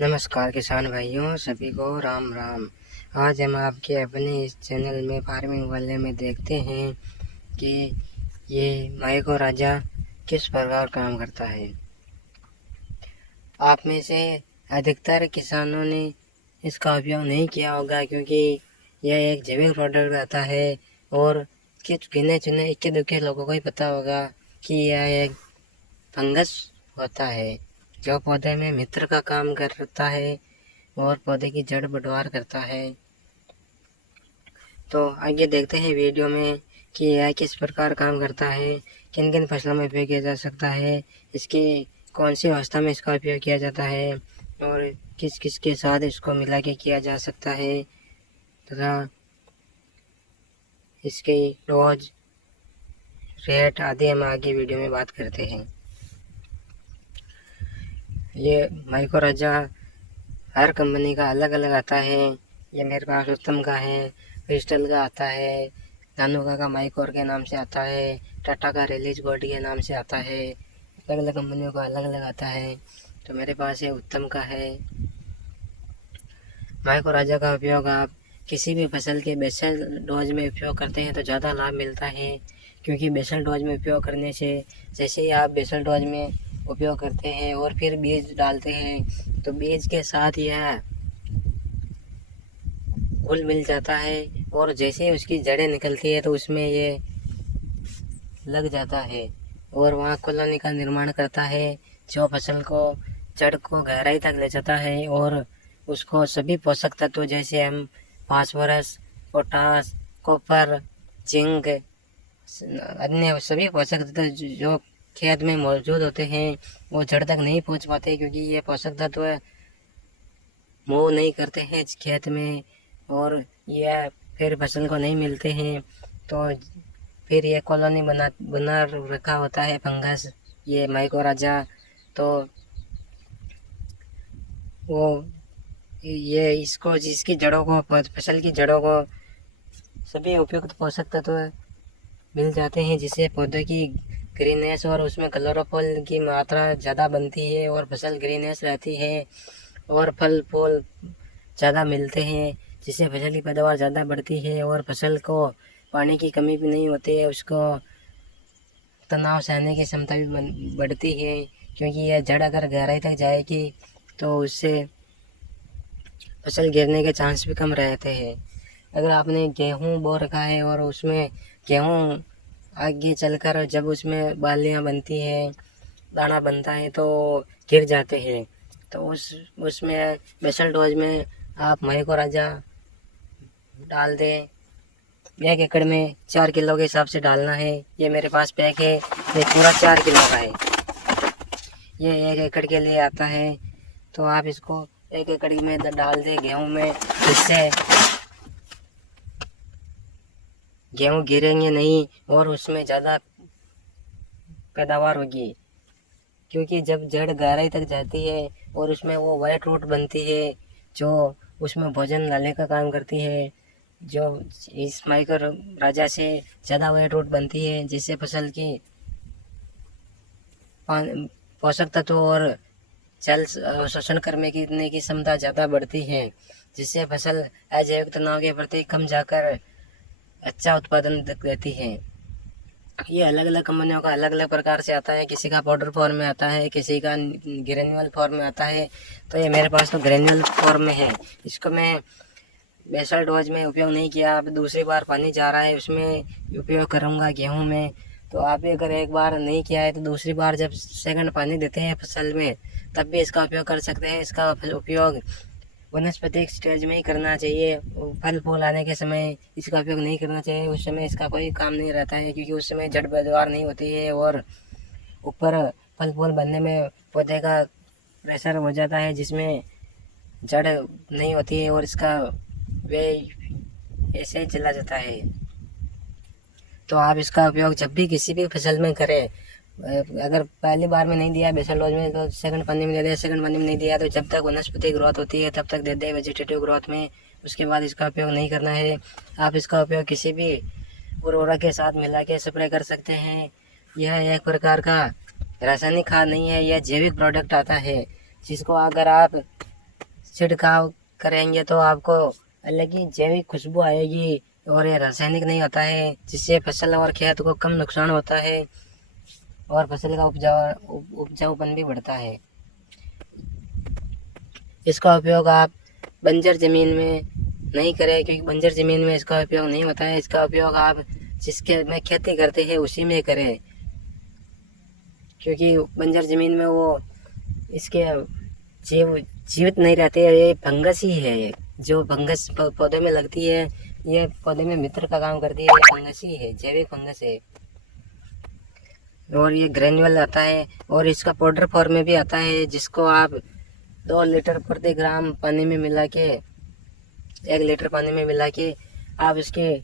नमस्कार किसान भाइयों, सभी को राम राम। आज हम आपके अपने इस चैनल में फार्मिंग वाले में देखते हैं कि ये माइको राजा किस प्रकार काम करता है। आप में से अधिकतर किसानों ने इसका उपयोग नहीं किया होगा, क्योंकि यह एक जैविक प्रोडक्ट आता है और कुछ गिने चुने इक्के दुक्के लोगों को ही पता होगा कि यह एक फंगस होता है जो पौधे में मित्र का काम करता है और पौधे की जड़ बढ़वार करता है। तो आगे देखते हैं वीडियो में कि यह किस प्रकार काम करता है, किन किन फसलों में उपयोग किया जा सकता है, इसकी कौन सी अवस्था में इसका उपयोग किया जाता है और किस किस के साथ इसको मिला के किया जा सकता है तथा इसकी डोज, रेट आदि हम आगे वीडियो में बात करते हैं। ये माइको राजा हर कंपनी का अलग अलग आता है। ये मेरे पास उत्तम का है, क्रिस्टल का आता है, धानुका का माइकोर के नाम से आता है, टाटा का रिलीज बॉडी के नाम से आता है। अलग अलग कंपनियों का अलग अलग आता है। तो मेरे पास ये उत्तम का है। माइको राजा का उपयोग आप किसी भी फसल के बेसल डोज में उपयोग करते हैं तो ज़्यादा लाभ मिलता है, क्योंकि बेसल डोज में उपयोग करने से जैसे ही आप बेसल डोज में उपयोग करते हैं और फिर बीज डालते हैं तो बीज के साथ यह घुल मिल जाता है और जैसे ही उसकी जड़ें निकलती है तो उसमें ये लग जाता है और वहाँ कॉलोनी का निर्माण करता है, जो फसल को जड़ को गहराई तक ले जाता है और उसको सभी पोषक तत्व जैसे हम फास्फोरस, पोटास, कॉपर, जिंक, अन्य सभी पोषक तत्व जो खेत में मौजूद होते हैं वो जड़ तक नहीं पहुंच पाते, क्योंकि ये पोषक तत्व मूव नहीं करते हैं खेत में और यह फिर फसल को नहीं मिलते हैं। तो फिर ये कॉलोनी बना रखा होता है फंगस, ये माइको राजा। तो वो ये इसको जिसकी जड़ों को, फसल की जड़ों को सभी उपयुक्त पोषक तत्व मिल जाते हैं, जिससे पौधे की ग्रीनेस और उसमें क्लोरोफिल की मात्रा ज़्यादा बनती है और फसल ग्रीनेस रहती है और फल फूल ज़्यादा मिलते हैं, जिससे फसल की पैदावार ज़्यादा बढ़ती है और फसल को पानी की कमी भी नहीं होती है, उसको तनाव सहने की क्षमता भी बढ़ती है, क्योंकि यह जड़ अगर गहराई तक जाएगी तो उससे फसल गिरने के चांस भी कम रहते हैं। अगर आपने गेहूँ बो रखा है और उसमें गेहूँ आगे चलकर जब उसमें बालियाँ बनती हैं, दाना बनता है तो गिर जाते हैं, तो उसमें बेसल डोज में आप माइको राजा डाल दें। 1 एकड़ में 4 किलो के हिसाब से डालना है। ये मेरे पास पैक है, ये पूरा 4 किलो का है। ये 1 एकड़ के लिए आता है, तो आप इसको 1 एकड़ में डाल दें गेहूँ में, इससे गेहूँ गिरेंगे नहीं और उसमें ज़्यादा पैदावार होगी, क्योंकि जब जड़ गहराई तक जाती है और उसमें वो वाइट रूट बनती है जो उसमें भोजन लाने का काम करती है, जो इस माइको राजा से ज़्यादा वाइट रूट बनती है, जिससे फसल की पोषक तत्व और जल शोषण करने की क्षमता ज़्यादा बढ़ती है, जिससे फसल अजैविक तनाव के प्रति कम जाकर अच्छा उत्पादन देती है। ये अलग अलग कंपनियों का अलग अलग प्रकार से आता है, किसी का पाउडर फॉर्म में आता है, किसी का ग्रेन्युअल फॉर्म में आता है। तो ये मेरे पास तो ग्रेन्युअल फॉर्म में है। इसको मैं बेसल डोज में उपयोग नहीं किया, अब दूसरी बार पानी जा रहा है उसमें उपयोग करूँगा गेहूँ में। तो आप भी अगर एक बार नहीं किया है तो दूसरी बार जब सेकंड पानी देते हैं फसल में तब भी इसका उपयोग कर सकते हैं। इसका उपयोग वनस्पतिक स्टेज में ही करना चाहिए, फल फूल आने के समय इसका उपयोग नहीं करना चाहिए, उस समय इसका कोई काम नहीं रहता है, क्योंकि उस समय जड़ पैदावार नहीं होती है और ऊपर फल फूल बनने में पौधे का प्रेशर हो जाता है, जिसमें जड़ नहीं होती है और इसका वे ऐसे ही चला जाता है। तो आप इसका उपयोग जब भी किसी भी फसल में करें, अगर पहली बार में नहीं दिया बेसल डोज में तो सेकंड पानी में दे दिया, सेकंड पानी में नहीं दिया तो जब तक वनस्पति ग्रोथ होती है तब तक दे दे वेजिटेटिव ग्रोथ में, उसके बाद इसका उपयोग नहीं करना है। आप इसका उपयोग किसी भी उर्वरक के साथ मिला के स्प्रे कर सकते हैं। यह एक प्रकार का रासायनिक खाद नहीं है, यह जैविक प्रोडक्ट आता है, जिसको अगर आप छिड़काव करेंगे तो आपको अलग ही जैविक खुशबू आएगी और ये रासायनिक नहीं होता है, जिससे फसल और खेत को कम नुकसान होता है और फसल का उपजाऊपन भी बढ़ता है। इसका उपयोग आप बंजर ज़मीन में नहीं करें, क्योंकि बंजर ज़मीन में इसका उपयोग नहीं होता है। इसका उपयोग आप जिसके में खेती करते हैं उसी में करें, क्योंकि बंजर ज़मीन में वो इसके जीवित नहीं रहते। ये फंगस ही है, ये जो फंगस पौधे में लगती है, ये पौधे में मित्र का काम करती है। ये फंगस ही है, जैविक फंगस है। और ये ग्रेन्युअल आता है और इसका पाउडर फॉर्म में भी आता है, जिसको आप 2 लीटर प्रति ग्राम पानी में मिला के 1 लीटर पानी में मिला के आप इसकी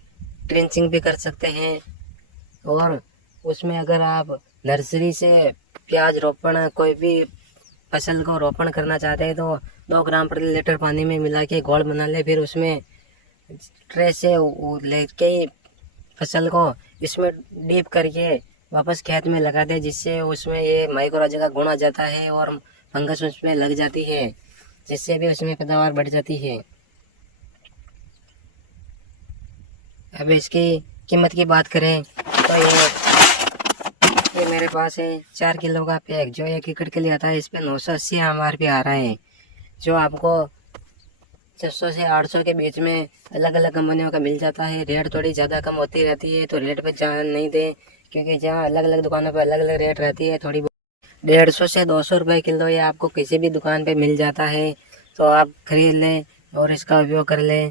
ट्रेंचिंग भी कर सकते हैं। और उसमें अगर आप नर्सरी से प्याज रोपण कोई भी फसल को रोपण करना चाहते हैं तो 2 ग्राम प्रति लीटर पानी में मिला के घोल बना ले, फिर उसमें ट्रे से लेके फसल को इसमें डीप करके वापस खेत में लगा दे, जिससे उसमें ये माइक्रोराइजा का गुण आ जाता है और फंगस उसमें लग जाती है, जिससे भी उसमें पैदावार बढ़ जाती है। अब इसकी कीमत की बात करें तो ये मेरे पास है 4 किलो का पैक, जो 1 एकड़ के लिए आता है। इस पर 980 MRP आ रहा है, जो आपको 600 से 800 के बीच में अलग अलग कंपनियों का मिल जाता है। रेट थोड़ी ज़्यादा कम होती रहती है, तो रेट पे ध्यान नहीं दें, क्योंकि जहाँ अलग अलग दुकानों पर अलग अलग रेट रहती है। थोड़ी 150 से 200 रुपये किलो ये आपको किसी भी दुकान पे मिल जाता है, तो आप खरीद लें और इसका उपयोग कर लें।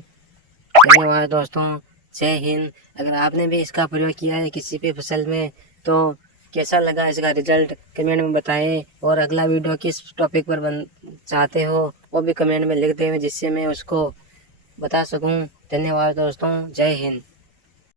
धन्यवाद दोस्तों, जय हिंद। अगर आपने भी इसका प्रयोग किया है किसी भी फसल में तो कैसा लगा इसका रिजल्ट कमेंट में बताएं, और अगला वीडियो किस टॉपिक पर चाहते हो वो भी कमेंट में लिख दें, जिससे मैं उसको बता सकूं। धन्यवाद दोस्तों, जय हिंद।